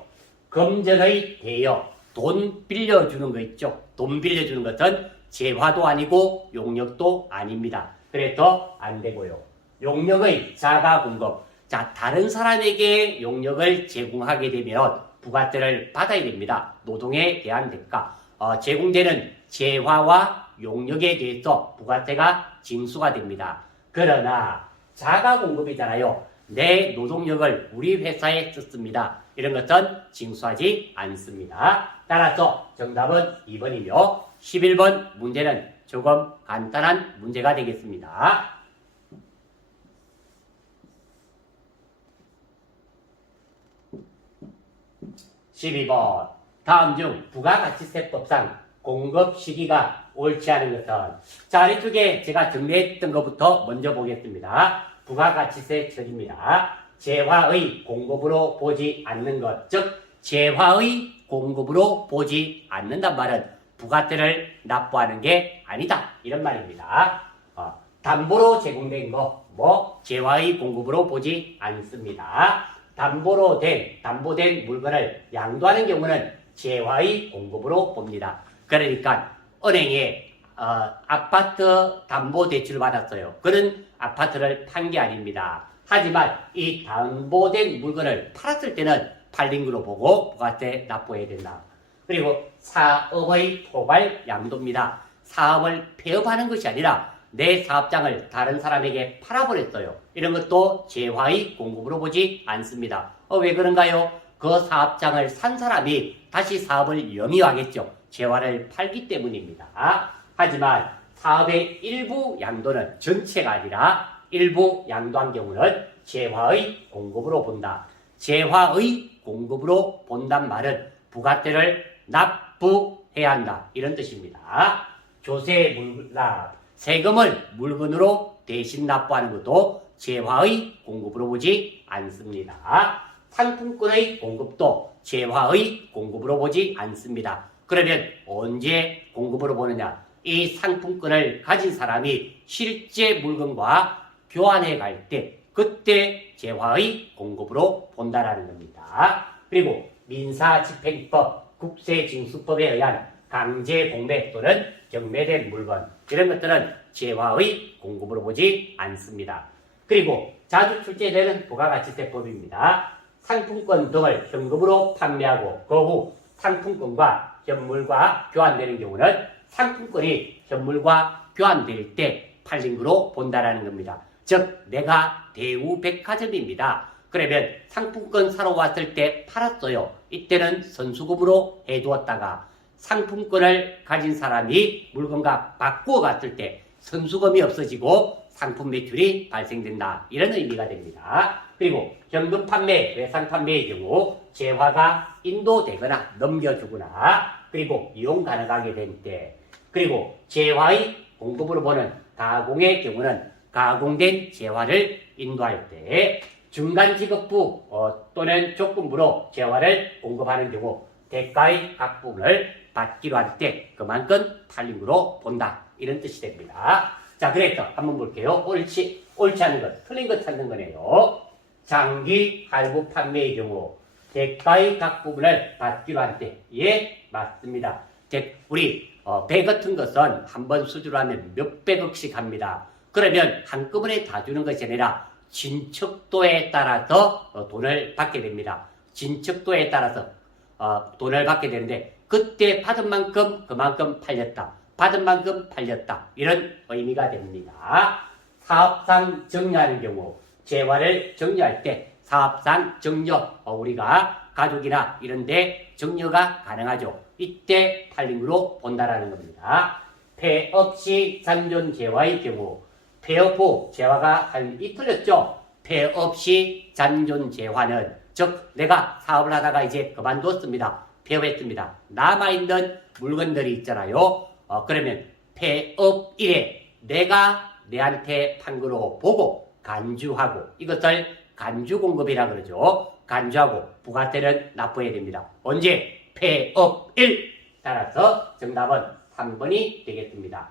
금전의 대여. 돈 빌려주는 거 있죠. 돈 빌려주는 것은 재화도 아니고 용역도 아닙니다. 그래서 안 되고요. 용역의 자가 공급. 자, 다른 사람에게 용역을 제공하게 되면 부가세를 받아야 됩니다. 노동에 대한 대가. 제공되는 재화와 용역에 대해서 부가세가 징수가 됩니다. 그러나 자가 공급이잖아요. 내 노동력을 우리 회사에 썼습니다. 이런 것은 징수하지 않습니다. 따라서 정답은 2번이며 11번 문제는 조금 간단한 문제가 되겠습니다. 12번. 다음 중 부가가치세법상 공급 시기가 옳지 않은 것은, 자, 아래쪽에 제가 정리했던 것부터 먼저 보겠습니다. 부가가치세 처리입니다. 재화의 공급으로 보지 않는 것, 즉 재화의 공급으로 보지 않는단 말은 부가세를 납부하는 게 아니다, 이런 말입니다. 담보로 제공된 거, 재화의 공급으로 보지 않습니다. 담보된 물건을 양도하는 경우는 재화의 공급으로 봅니다. 그러니까 은행에 아파트 담보 대출 받았어요. 그런 아파트를 판 게 아닙니다. 하지만 이 담보된 물건을 팔았을 때는 팔린 걸로 보고 부가세 납부해야 된다. 그리고 사업의 포괄 양도입니다. 사업을 폐업하는 것이 아니라 내 사업장을 다른 사람에게 팔아버렸어요. 이런 것도 재화의 공급으로 보지 않습니다. 왜 그런가요? 그 사업장을 산 사람이 다시 사업을 영위하겠죠. 재화를 팔기 때문입니다. 하지만 사업의 일부 양도는 전체가 아니라 일부 양도한 경우는 재화의 공급으로 본다. 재화의 공급으로 본단 말은 부가세를 납부해야 한다, 이런 뜻입니다. 조세 물납, 세금을 물건으로 대신 납부하는 것도 재화의 공급으로 보지 않습니다. 상품권의 공급도 재화의 공급으로 보지 않습니다. 그러면 언제 공급으로 보느냐? 이 상품권을 가진 사람이 실제 물건과 교환해 갈 때 그때 재화의 공급으로 본다라는 겁니다. 그리고 민사집행법, 국세징수법에 의한 강제 공매 또는 경매된 물건 이런 것들은 재화의 공급으로 보지 않습니다. 그리고 자주 출제되는 부가가치세법입니다. 상품권 등을 현금으로 판매하고 그 후 상품권과 현물과 교환되는 경우는 상품권이 현물과 교환될 때 팔린 거로 본다라는 겁니다. 즉 내가 대우백화점입니다. 그러면 상품권 사러 왔을 때 팔았어요. 이때는 선수금으로 해두었다가 상품권을 가진 사람이 물건과 바꾸어 갔을 때 선수금이 없어지고 상품 매출이 발생된다. 이런 의미가 됩니다. 그리고 현금 판매, 외상 판매의 경우 재화가 인도되거나 넘겨주거나 그리고 이용 가능하게 된 때 그리고 재화의 공급으로 보는 가공의 경우는 가공된 재화를 인도할 때 중간지급부 또는 조건부로 재화를 공급하는 경우 대가의 각 부분을 받기로 할 때 그만큼 팔린 거로 본다. 이런 뜻이 됩니다. 자, 그래서 한번 볼게요. 옳지 않은 것, 틀린 것 찾는 거네요. 장기 할부 판매의 경우 대가의 각 부분을 받기로 할 때, 예, 맞습니다. 우리 배 같은 것은 한번 수주를 하면 몇백억씩 합니다. 그러면 한꺼번에 다 주는 것이 아니라 진척도에 따라서 돈을 받게 됩니다. 진척도에 따라서 돈을 받게 되는데 그때 받은 만큼 그만큼 팔렸다. 받은 만큼 팔렸다. 이런 의미가 됩니다. 사업상 정리하는 경우 재화를 정리할 때 사업상 정려 우리가 가족이나 이런 데 정려가 가능하죠. 이때 팔린 거로 본다라는 겁니다. 폐 없이 잔존 재화의 경우 폐업 후 재화가 이 틀렸죠. 폐 없이 잔존 재화는 즉 내가 사업을 하다가 이제 그만뒀습니다. 폐업했습니다. 남아있는 물건들이 있잖아요. 그러면 폐업일에 내가 내한테 판 거로 보고 간주하고 이것을 간주공급이라 그러죠. 간주하고 부가세를 납부해야 됩니다. 언제? 폐업일. 따라서 정답은 3번이 되겠습니다.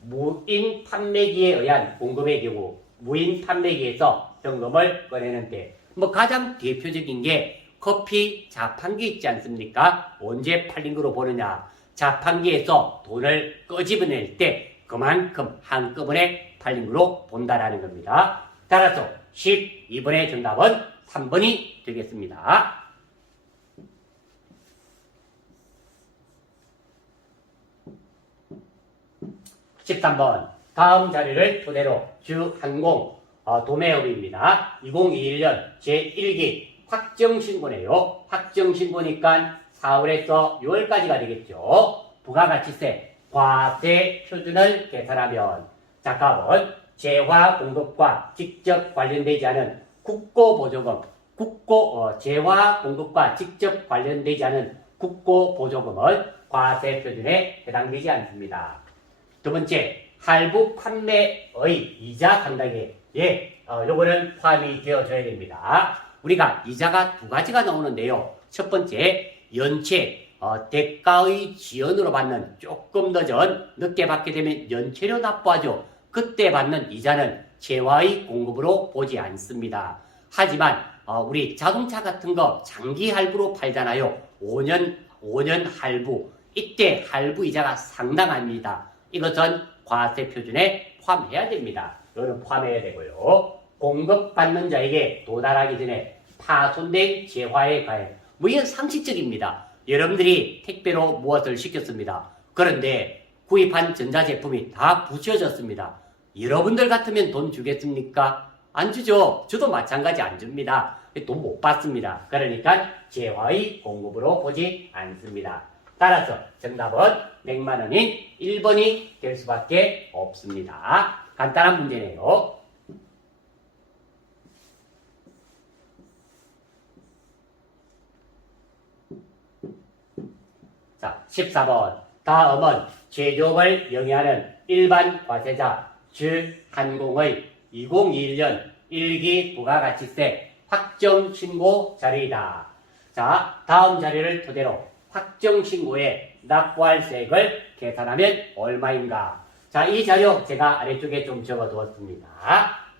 무인 판매기에 의한 공급의 경우 무인 판매기에서 현금을 꺼내는데 가장 대표적인 게 커피 자판기 있지 않습니까? 언제 팔린 거로 보느냐? 자판기에서 돈을 끄집어낼 때 그만큼 한꺼번에 팔린 거로 본다라는 겁니다. 따라서 12번의 정답은 3번이 되겠습니다. 13번 다음 자료를 토대로 주항공 도매업입니다. 2021년 제1기 확정신고네요. 확정신고니까 4월에서 6월까지가 되겠죠. 부가가치세 과세 표준을 계산하면 값은 재화 공급과 직접 관련되지 않은 국고보조금 재화 공급과 직접 관련되지 않은 국고보조금은 과세 표준에 해당되지 않습니다. 두 번째, 할부 판매의 이자 상당에 요거는 포함이 되어줘야 됩니다. 우리가 이자가 두 가지가 나오는데요. 첫 번째, 연체, 대가의 지연으로 받는 조금 늦은, 늦게 받게 되면 연체료 납부하죠. 그때 받는 이자는 재화의 공급으로 보지 않습니다. 하지만 우리 자동차 같은 거 장기 할부로 팔잖아요. 5년 할부. 이때 할부 이자가 상당합니다. 이것은 과세 표준에 포함해야 됩니다. 이거는 포함해야 되고요. 공급받는 자에게 도달하기 전에 파손된 재화의 가액. 이건 상식적입니다. 여러분들이 택배로 무엇을 시켰습니다. 그런데 구입한 전자제품이 다 부셔졌습니다. 여러분들 같으면 돈 주겠습니까? 안 주죠. 저도 마찬가지 안 줍니다. 돈 못 받습니다. 그러니까 재화의 공급으로 보지 않습니다. 따라서 정답은 100만 원인 1번이 될 수밖에 없습니다. 간단한 문제네요. 자, 14번. 다음은 제조업을 영위하는 일반 과세자 주한공의 2021년 1기 부가가치세 확정신고 자료이다. 자, 다음 자료를 토대로 확정신고에 납부할 세액을 계산하면 얼마인가? 자, 이 자료 제가 아래쪽에 좀 적어두었습니다.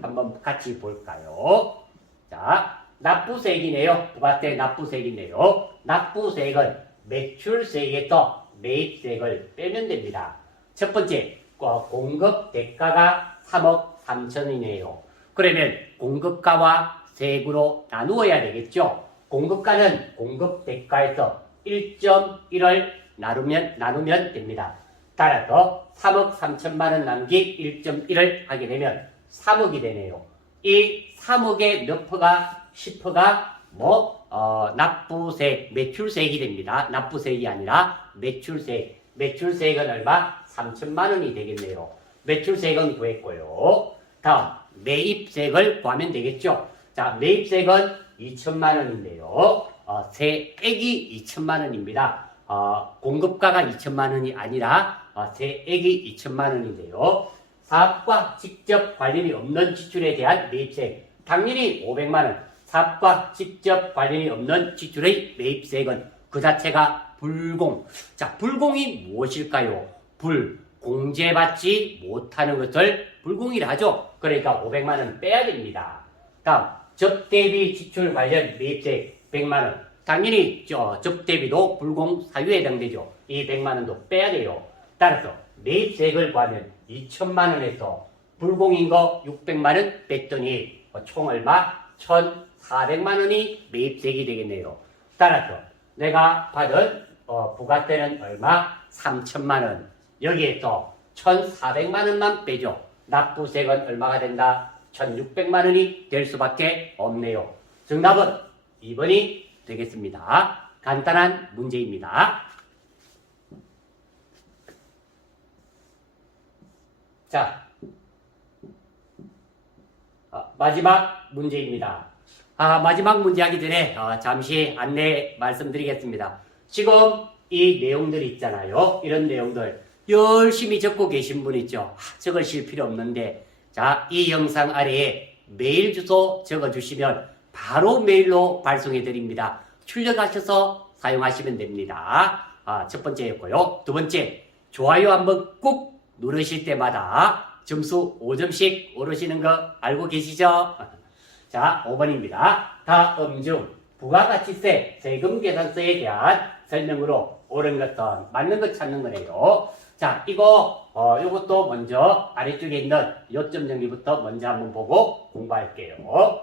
한번 같이 볼까요? 자, 납부세액이네요. 부가세 납부세액이네요. 납부세액은 매출세액에서 매입세액을 빼면 됩니다. 첫 번째, 공급 대가가 3억 3천이네요. 그러면 공급가와 세액으로 나누어야 되겠죠. 공급가는 공급 대가에서 1.1을 나누면 됩니다. 따라서 3억 3천만 원 남기 1.1을 하게 되면 3억이 되네요. 이 3억의 몇 퍼가 10%가 납부세액, 매출세액이 됩니다. 납부세액이 아니라 매출세액. 매출세액은 얼마? 3천만 원이 되겠네요. 매출세액은 구했고요. 다음 매입세액을 구하면 되겠죠. 자, 매입세액은 2천만 원인데요. 세액이 2천만 원입니다. 공급가가 2천만 원이 아니라 세액이 2천만 원인데요. 사업과 직접 관련이 없는 지출에 대한 매입세액 당연히 500만 원. 사업과 직접 관련이 없는 지출의 매입세액은 그 자체가 불공. 자, 불공이 무엇일까요? 공제받지 못하는 것을 불공이라 하죠. 그러니까 500만 원 빼야 됩니다. 다음 접대비 지출 관련 매입세액 100만 원. 당연히 접대비도 불공 사유에 해당되죠. 이 100만 원도 빼야 돼요. 따라서 매입세액을 구하면 2천만 원에서 불공인 거 600만 원 뺐더니 총 얼마? 1,400만 원이 매입세액이 되겠네요. 따라서 내가 받은 부가세는 얼마? 3천만 원. 여기에서 1,400만 원만 빼죠. 납부세액은 얼마가 된다? 1,600만 원이 될 수밖에 없네요. 정답은 2번이 되겠습니다. 간단한 문제입니다. 자, 마지막 문제입니다. 마지막 문제 하기 전에 잠시 안내 말씀드리겠습니다. 지금 이 내용들 있잖아요. 이런 내용들 열심히 적고 계신 분 있죠. 적으실 필요 없는데 자, 이 영상 아래에 메일 주소 적어주시면 바로 메일로 발송해 드립니다. 출력하셔서 사용하시면 됩니다. 첫 번째였고요. 두 번째, 좋아요 한번 꾹 누르실 때마다 점수 5점씩 오르시는 거 알고 계시죠? 자, 5번입니다. 다음 중 부가가치세 세금계산서에 대한 설명으로 옳은 것은 맞는 것 찾는 거네요. 자, 요것도 먼저 아래쪽에 있는 요점 정리부터 먼저 한번 보고 공부할게요.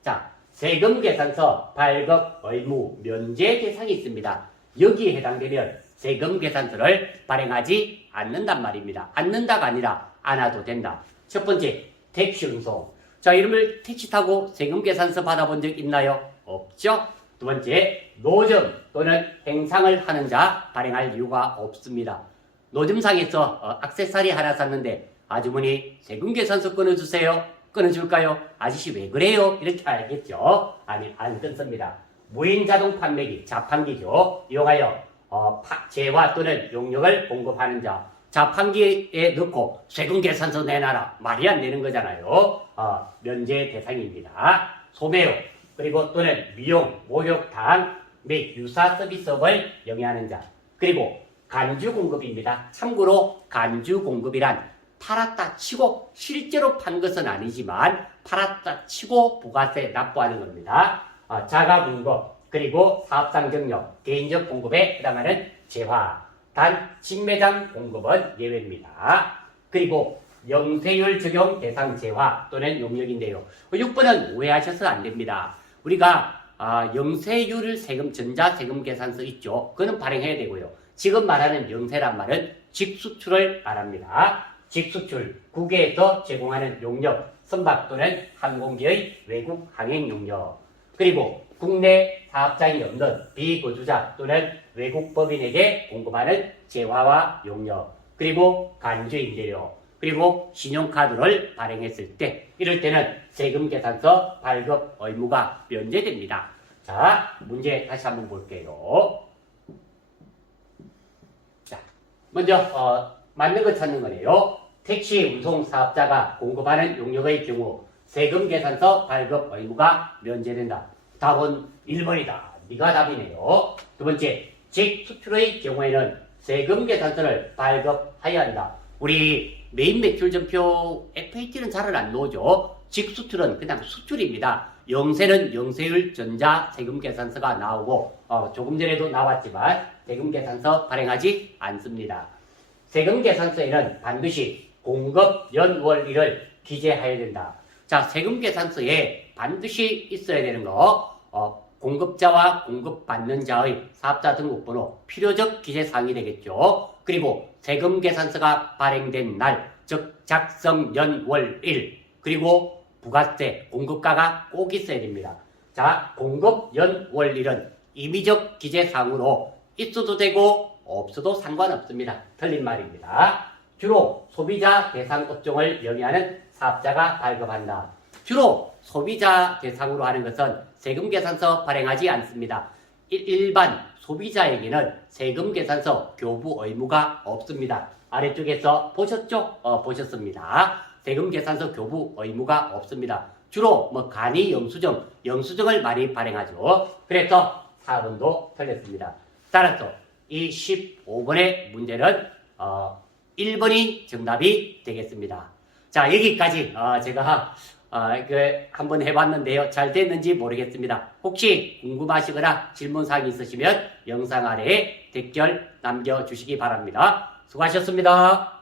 자, 세금계산서 발급 의무 면제 대상이 있습니다. 여기에 해당되면 세금계산서를 발행하지 않는단 말입니다. 않는다가 아니라 안 와도 된다. 첫 번째, 택시 운송. 자, 이름을 택시 타고 세금계산서 받아본 적 있나요? 없죠? 두 번째, 노점 또는 행상을 하는 자 발행할 이유가 없습니다. 노점상에서 액세서리 하나 샀는데 아주머니 세금계산서 끊어주세요. 끊어줄까요? 아저씨 왜 그래요? 이렇게 알겠죠? 아니, 안 끊습니다. 무인자동 판매기, 자판기죠. 이용하여 재화 또는 용역을 공급하는 자. 자판기에 넣고 세금계산서 내놔라. 말이 안 되는 거잖아요. 면제 대상입니다. 소매로 그리고 또는 미용, 목욕탕 및 유사 서비스업을 영위하는 자. 그리고 간주 공급입니다. 참고로 간주 공급이란 팔았다 치고 실제로 판 것은 아니지만 팔았다 치고 부가세 납부하는 겁니다. 자가 공급 그리고 사업상 경력, 개인적 공급에 해당하는 재화. 단 직매장 공급은 예외입니다. 그리고 영세율 적용 대상 재화 또는 용역인데요. 6번은 오해하셔서 안 됩니다. 우리가 영세율 세금 전자세금 계산서 있죠. 그거는 발행해야 되고요. 지금 말하는 영세란 말은 직수출을 말합니다. 직수출, 국외에서 제공하는 용역, 선박 또는 항공기의 외국 항행 용역. 그리고 국내 사업장이 없는 비거주자 또는 외국 법인에게 공급하는 재화와 용역. 그리고 간주임대료. 그리고 신용카드를 발행했을 때 이럴 때는 세금계산서 발급 의무가 면제됩니다. 자, 문제 다시 한번 볼게요. 자, 먼저 맞는 거 찾는 거네요. 택시 운송 사업자가 공급하는 용역의 경우 세금계산서 발급 의무가 면제된다. 답은 1번이다. 네가 답이네요. 두 번째, 직수출의 경우에는 세금계산서를 발급해야 한다. 우리 메인 매출 전표 FAT는 잘 안 나오죠. 직수출은 그냥 수출입니다. 영세는 영세율 전자 세금계산서가 나오고 조금 전에도 나왔지만 세금계산서 발행하지 않습니다. 세금계산서에는 반드시 공급 연월일을 기재해야 된다. 자, 세금계산서에 반드시 있어야 되는 거 공급자와 공급받는 자의 사업자 등록번호 필요적 기재사항이 되겠죠. 그리고 세금계산서가 발행된 날, 즉 작성 연월일, 그리고 부가세, 공급가가 꼭 있어야 됩니다. 자, 공급 연월일은 임의적 기재사항으로 있어도 되고 없어도 상관없습니다. 틀린 말입니다. 주로 소비자 대상 업종을 영위하는 사업자가 발급한다. 주로 소비자 대상으로 하는 것은 세금계산서 발행하지 않습니다. 일반 소비자에게는 세금계산서 교부 의무가 없습니다. 아래쪽에서 보셨죠? 보셨습니다. 세금계산서 교부 의무가 없습니다. 주로 간이 영수증을 많이 발행하죠. 그래서 4번도 틀렸습니다. 따라서 이 15번의 문제는 1번이 정답이 되겠습니다. 자, 여기까지 제가 한번 해봤는데요. 잘 됐는지 모르겠습니다. 혹시 궁금하시거나 질문사항이 있으시면 영상 아래에 댓글 남겨주시기 바랍니다. 수고하셨습니다.